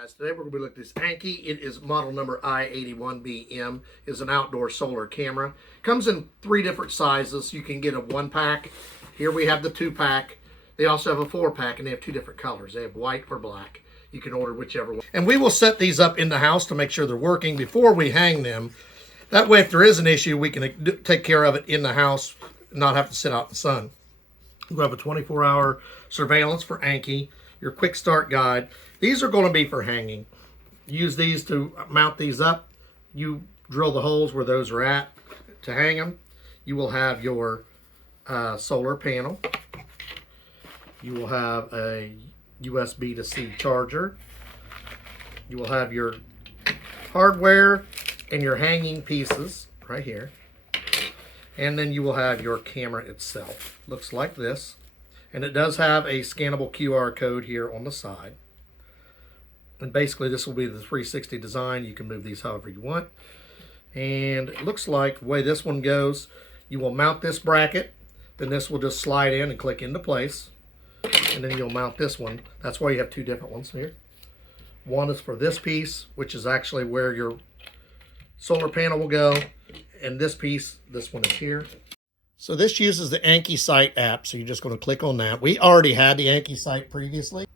Guys, today we're going to be looking at this ANNKE. It is model number I81BM. It's an outdoor solar camera. Comes in 3 different sizes. You can get a 1-pack. Here we have the 2-pack. They also have a 4-pack, and they have 2 different colors. They have white or black. You can order whichever one. And we will set these up in the house to make sure they're working before we hang them. That way, if there is an issue, we can take care of it in the house, not have to sit out in the sun. We have a 24-hour surveillance for ANNKE, your quick start guide. These are going to be for hanging. Use these to mount these up. You drill the holes where those are at to hang them. You will have your solar panel. You will have a USB to C charger. You will have your hardware and your hanging pieces right here. And then you will have your camera itself. Looks like this. And it does have a scannable QR code here on the side. And basically this will be the 360 design. You can move these however you want. And it looks like the way this one goes, you will mount this bracket. Then this will just slide in and click into place. And then you'll mount this one. That's why you have 2 different ones here. One is for this piece, which is actually where your solar panel will go. And this piece, this one is here. So this uses the ANNKE site app. So you're just going to click on that. We already had the ANNKE site previously.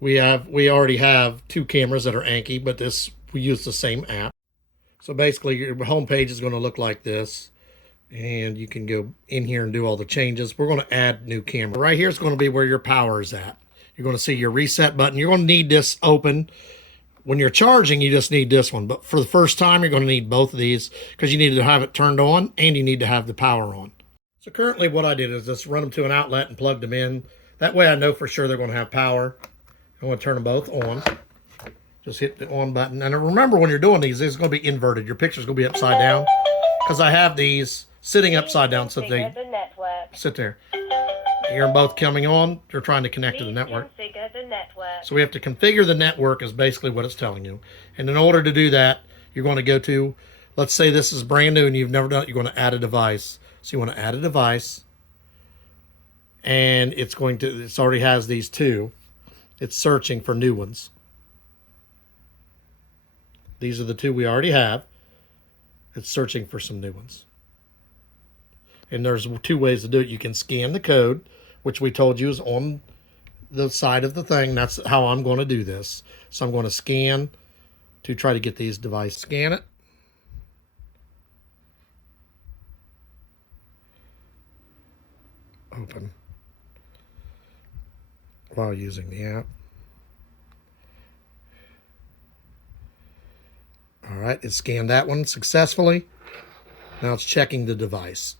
We already have 2 cameras that are ANNKE, but we use the same app. So basically your home page is going to look like this. And you can go in here and do all the changes. We're going to add new camera. Right here is going to be where your power is at. You're going to see your reset button. You're going to need this open. When you're charging, you just need this one. But for the first time, you're going to need both of these because you need to have it turned on and you need to have the power on. So currently what I did is just run them to an outlet and plug them in. That way I know for sure they're going to have power. I'm going to turn them both on. Just hit the on button. And remember when you're doing these, it's going to be inverted. Your picture's going to be upside down because I have these sitting upside down so they sit there. You hear them both coming on. They're trying to connect to the network. So we have to configure the network is basically what it's telling you. And in order to do that, you're going to go to, let's say this is brand new and you've never done it, you're going to add a device. So you want to add a device. And it already has these 2. It's searching for new ones. These are the 2 we already have. It's searching for some new ones. And there's 2 ways to do it. You can scan the code, which we told you is on the side of the thing. That's how I'm going to do this. So I'm going to scan to try to get these devices. Scan it. Open. While using the app. All right, it scanned that one successfully. Now it's checking the device.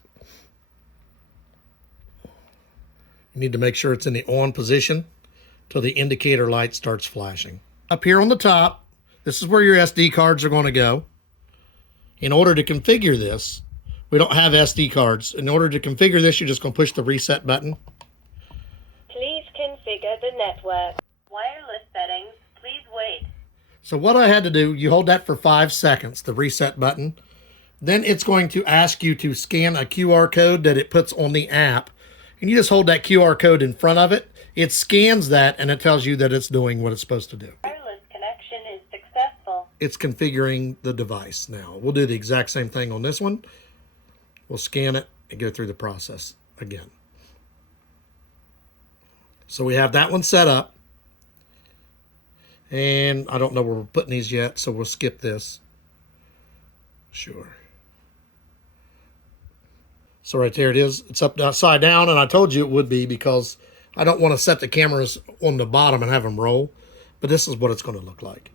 You need to make sure it's in the on position till the indicator light starts flashing. Up here on the top, this is where your SD cards are going to go. In order to configure this, we don't have SD cards. In order to configure this, you're just going to push the reset button. Please configure the network. Wireless settings, please wait. So what I had to do, you hold that for 5 seconds, the reset button. Then it's going to ask you to scan a QR code that it puts on the app. And you just hold that QR code in front of it. It scans that and it tells you that it's doing what it's supposed to do. Wireless connection is successful. It's configuring the device now. We'll do the exact same thing on this one. We'll scan it and go through the process again. So we have that one set up. And I don't know where we're putting these yet, so we'll skip this. Sure. So right there it is. It's upside down, and I told you it would be because I don't want to set the cameras on the bottom and have them roll. But this is what it's going to look like.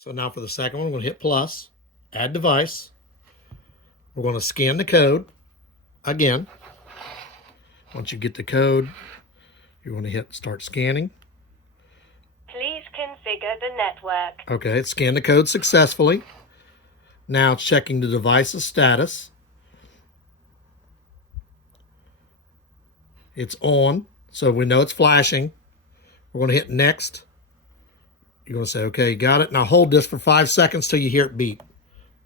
So now for the second one, we're going to hit plus, add device. We're going to scan the code again. Once you get the code, you're going to hit start scanning. Please configure the network. Okay, it scanned the code successfully. Now it's checking the device's status. It's on, so we know it's flashing. We're going to hit next. You're going to say, okay, got it. Now hold this for 5 seconds till you hear it beep.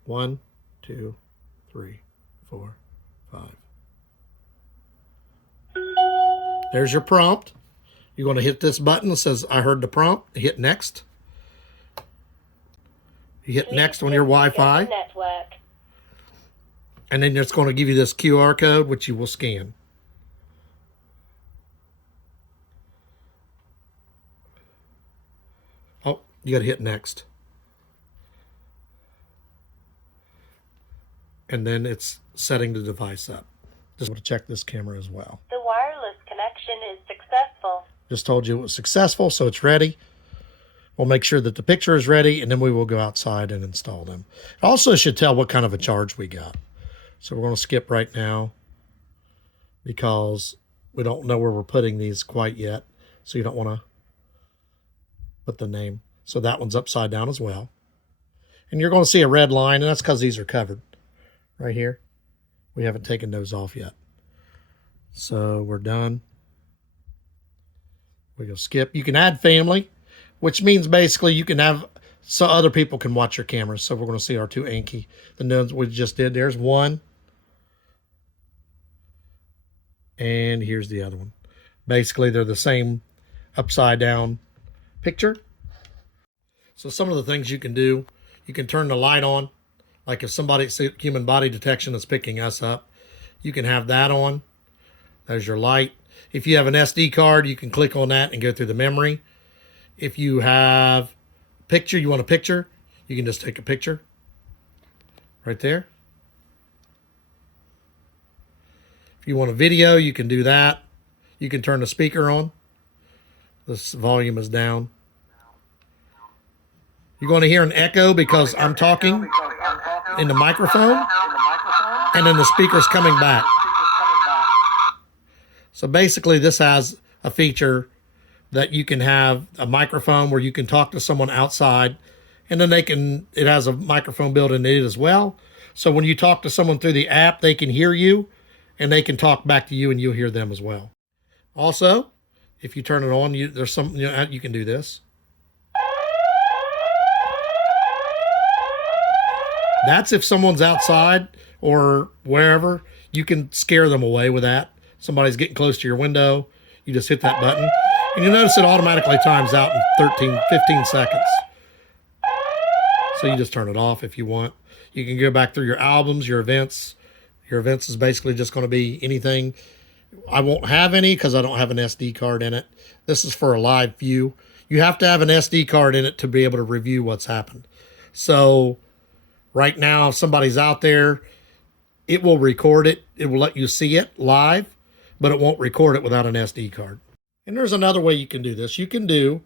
1, 2, 3, 4, 5. There's your prompt. You're going to hit this button that says, I heard the prompt. Hit next. You hit next on your Wi-Fi. Network. And then it's going to give you this QR code, which you will scan. Oh, you got to hit next. And then it's setting the device up. Just want to check this camera as well. The wireless connection is successful. Just told you it was successful, so it's ready. We'll make sure that the picture is ready, and then we will go outside and install them. It also should tell what kind of a charge we got. So we're going to skip right now because we don't know where we're putting these quite yet. So you don't want to put the name. So that one's upside down as well. And you're going to see a red line, and that's because these are covered right here. We haven't taken those off yet. So we're done. We go skip. You can add family, which means basically you can have so other people can watch your cameras. So we're going to see our two ANNKE, the ones we just did. There's one. And here's the other one. Basically, they're the same upside down picture. So some of the things you can do, you can turn the light on. Like if somebody's human body detection is picking us up, you can have that on. There's your light. If you have an SD card, you can click on that and go through the memory. If you have a picture, you want a picture, you can just take a picture right there. If you want a video, you can do that. You can turn the speaker on. This volume is down. You're going to hear an echo because I'm talking in the microphone, and then the speaker's coming back. So basically this has a feature that you can have a microphone where you can talk to someone outside, and then it has a microphone built in it as well. So when you talk to someone through the app, they can hear you and they can talk back to you and you'll hear them as well. Also, if you turn it on, there's something, you can do this. That's if someone's outside or wherever, you can scare them away with that. Somebody's getting close to your window, you just hit that button. And you'll notice it automatically times out in 15 seconds. So you just turn it off if you want. You can go back through your albums, your events. Your events is basically just going to be anything. I won't have any because I don't have an SD card in it. This is for a live view. You have to have an SD card in it to be able to review what's happened. So right now, if somebody's out there, it will record it. It will let you see it live, but it won't record it without an SD card. And there's another way you can do this. You can do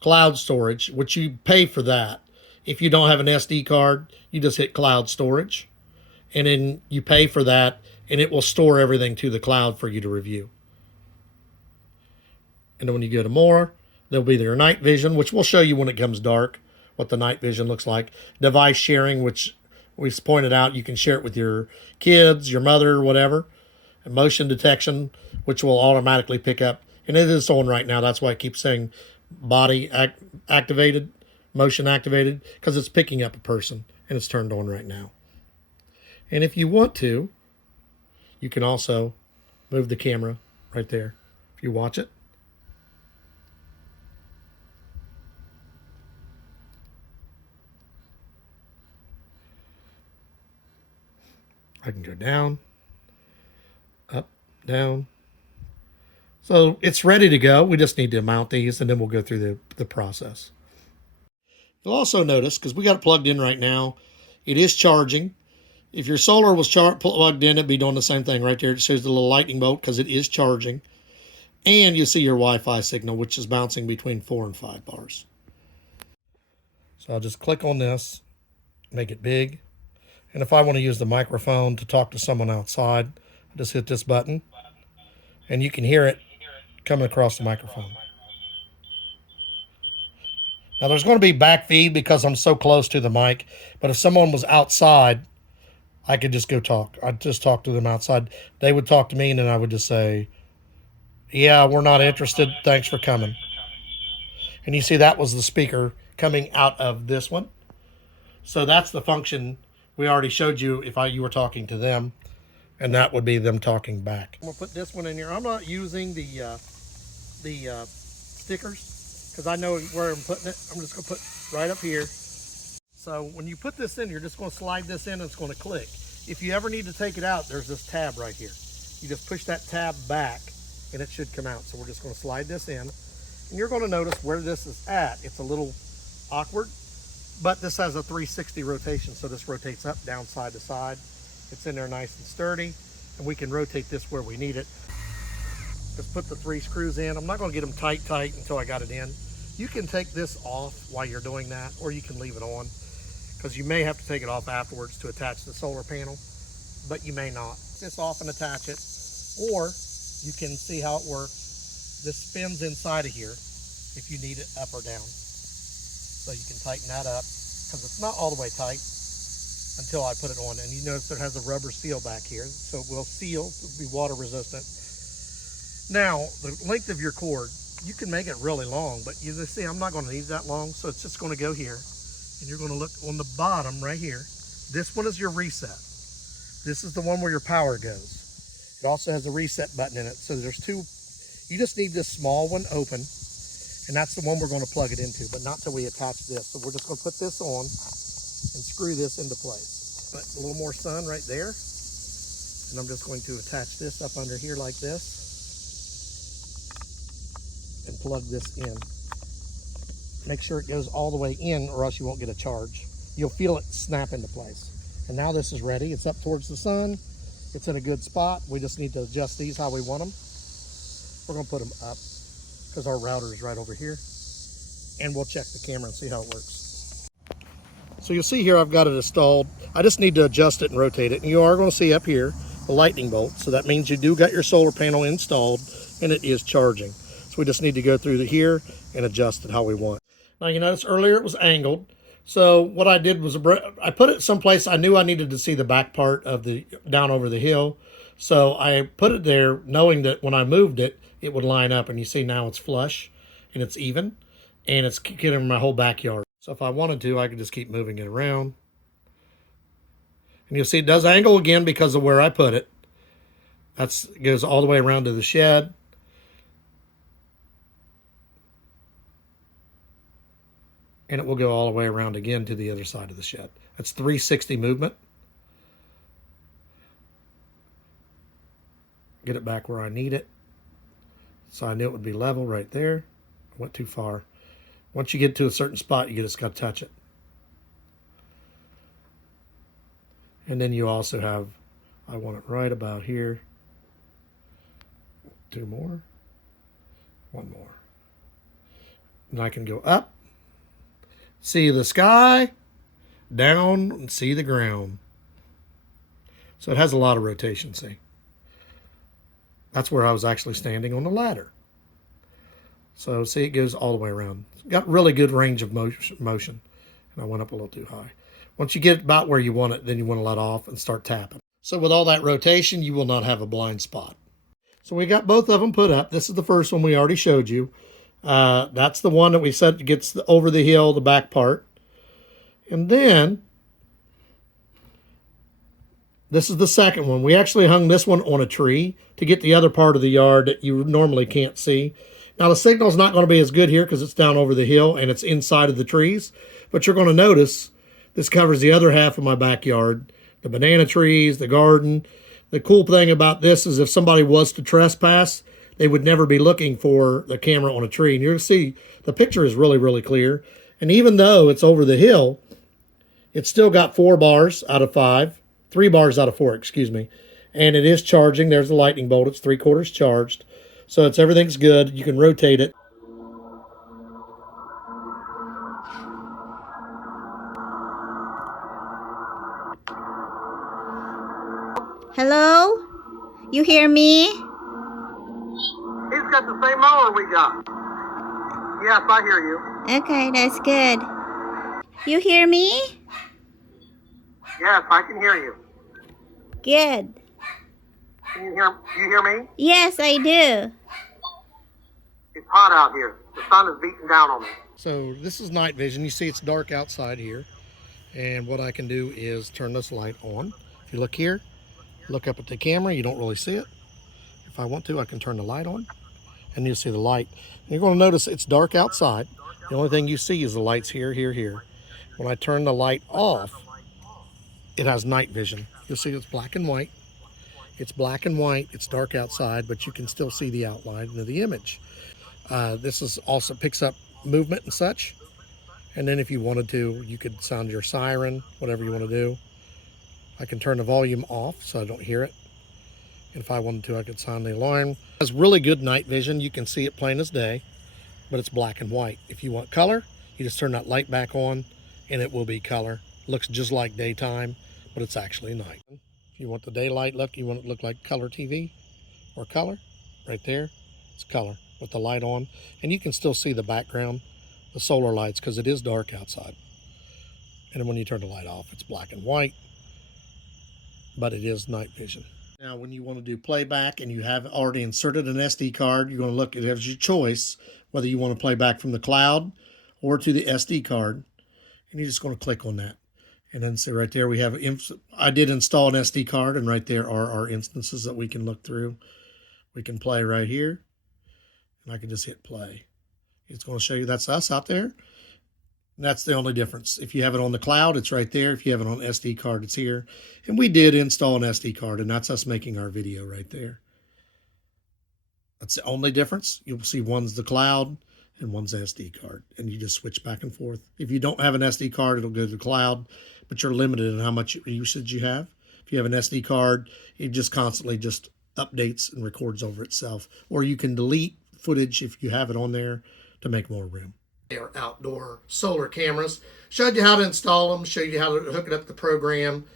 cloud storage, which you pay for that. If you don't have an SD card, you just hit cloud storage, and then you pay for that, and it will store everything to the cloud for you to review. And then when you go to more, there'll be your night vision, which we'll show you when it comes dark, what the night vision looks like. Device sharing, which we've pointed out, you can share it with your kids, your mother, whatever. And motion detection, which will automatically pick up. And it is on right now. That's why it keeps saying body activated, motion activated, because it's picking up a person and it's turned on right now. And if you want to, you can also move the camera right there if you watch it. I can go down, up, down. So it's ready to go. We just need to mount these, and then we'll go through the process. You'll also notice, because we got it plugged in right now, it is charging. If your solar was plugged in, it'd be doing the same thing right there. It shows the little lightning bolt because it is charging. And you see your Wi-Fi signal, which is bouncing between 4 and 5 bars. So I'll just click on this, make it big. And if I want to use the microphone to talk to someone outside, I just hit this button. And you can hear it coming across the microphone. Now there's going to be back feed because I'm so close to the mic. But if someone was outside, I could just go talk. I'd just talk to them outside. They would talk to me, and then I would just say, yeah, we're not interested. Thanks for coming. And you see that was the speaker coming out of this one. So that's the function we already showed you if you were talking to them. And that would be them talking back. I'm going to put this one in here. I'm not using the stickers because I know where I'm putting it. I'm just going to put right up here. So when you put this in, you're just going to slide this in and it's going to click. If you ever need to take it out, there's this tab right here. You just push that tab back and it should come out. So we're just going to slide this in. And you're going to notice where this is at. It's a little awkward, but this has a 360 rotation. So this rotates up, down, side to side. It's in there nice and sturdy, and we can rotate this where we need it. Just put the 3 screws in. I'm not going to get them tight until I got it in. You can take this off while you're doing that, or you can leave it on, because you may have to take it off afterwards to attach the solar panel, but you may not. This off and attach it, or you can see how it works. This spins inside of here if you need it up or down. So you can tighten that up, because it's not all the way tight until I put it on. And you notice it has a rubber seal back here, so it will seal, it'll be water resistant. Now, the length of your cord, you can make it really long, but you see I'm not going to need that long, so it's just going to go here. And you're going to look on the bottom right here. This one is your reset. This is the one where your power goes. It also has a reset button in it. So there's 2. You just need this small one open, and that's the one we're going to plug it into, but not till we attach this. So we're just going to put this on and screw this into place. But a little more sun right there. And I'm just going to attach this up under here like this and plug this in. Make sure it goes all the way in, or else you won't get a charge. You'll feel it snap into place. And now this is ready. It's up towards the sun. It's in a good spot. We just need to adjust these how we want them. We're going to put them up because our router is right over here. And we'll check the camera and see how it works. So you'll see here I've got it installed. I just need to adjust it and rotate it. And you are going to see up here the lightning bolt. So that means you do got your solar panel installed and it is charging. So we just need to go through here and adjust it how we want. Now you notice earlier it was angled. So what I did was I put it someplace I knew I needed to see the back part of the down over the hill. So I put it there knowing that when I moved it, it would line up. And you see now it's flush and it's even and it's getting my whole backyard. So if I wanted to, I could just keep moving it around. And you'll see it does angle again because of where I put it. It goes all the way around to the shed. And it will go all the way around again to the other side of the shed. That's 360 movement. Get it back where I need it. So I knew it would be level right there. I went too far. Once you get to a certain spot, you just got to touch it. And then you also have, I want it right about here. 2 more. 1 more. And I can go up. See the sky, down, and see the ground. So it has a lot of rotation, see. That's where I was actually standing on the ladder. So see, it goes all the way around. It's got really good range of motion. And I went up a little too high. Once you get about where you want it, then you want to let off and start tapping. So with all that rotation, you will not have a blind spot. So we got both of them put up. This is the first one we already showed you. That's the one that we said gets over the hill, the back part. And then this is the second one. We actually hung this one on a tree to get the other part of the yard that you normally can't see. Now the signal's not going to be as good here because it's down over the hill and it's inside of the trees. But you're going to notice this covers the other half of my backyard. The banana trees, the garden. The cool thing about this is if somebody was to trespass, they would never be looking for the camera on a tree. And you'll see the picture is really, really clear. And even though it's over the hill, it's still got 4 bars out of 5. 3 bars out of 4, excuse me. And it is charging. There's the lightning bolt. It's 3/4 charged. So everything's good. You can rotate it. Hello? You hear me? He's got the same mower we got. Yes, I hear you. Okay, that's good. You hear me? Yes, I can hear you. Good. You hear me? Yes, I do. It's hot out here. The sun is beating down on me. So this is night vision. You see it's dark outside here. And what I can do is turn this light on. If you look here, look up at the camera, you don't really see it. If I want to, I can turn the light on. and you'll see the light. And you're going to notice it's dark outside. The only thing you see is the lights here, here, here. When I turn the light off, it has night vision. You'll see it's black and white. It's black and white. It's dark outside, but you can still see the outline of the image. This is also picks up movement and such. And then if you wanted to, you could sound your siren, whatever you want to do. I can turn the volume off so I don't hear it. And if I wanted to, I could sound the alarm. It has really good night vision. You can see it plain as day, but it's black and white. If you want color, you just turn that light back on and it will be color. Looks just like daytime, but it's actually night. If you want the daylight look, you want it to look like color TV or color, right there, it's color with the light on. And you can still see the background, the solar lights, because it is dark outside. And then when you turn the light off, it's black and white, but it is night vision. Now, when you want to do playback and you have already inserted an SD card, you're going to look, it has your choice whether you want to play back from the cloud or to the SD card. And you're just going to click on that. And then see right there, we have, I did install an SD card, and right there are our instances that we can look through. We can play right here, and I can just hit play. It's going to show you that's us out there. And that's the only difference. If you have it on the cloud, it's right there. If you have it on SD card, it's here. And we did install an SD card, and that's us making our video right there. That's the only difference. You'll see one's the cloud and one's SD card, and you just switch back and forth. If you don't have an SD card, it'll go to the cloud, but you're limited in how much usage you have. If you have an SD card, it just constantly just updates and records over itself. Or you can delete footage if you have it on there to make more room. They are outdoor solar cameras. Showed you how to install them, showed you how to hook it up to the program,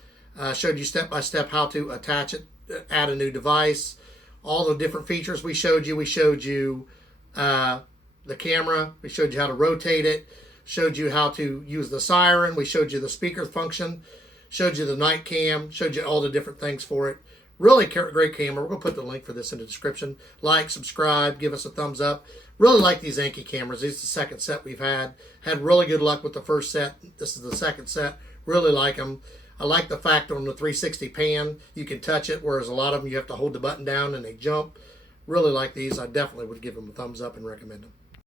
showed you step-by-step how to attach it, add a new device, all the different features we showed you. We showed you the camera, we showed you how to rotate it, showed you how to use the siren, we showed you the speaker function, showed you the night cam, showed you all the different things for it. Really great camera. We're going to put the link for this in the description. Like, subscribe, give us a thumbs up. Really like these ANNKE cameras. This is the second set we've had. Had really good luck with the first set. This is the second set. Really like them. I like the fact on the 360 pan, you can touch it, whereas a lot of them you have to hold the button down and they jump. Really like these. I definitely would give them a thumbs up and recommend them.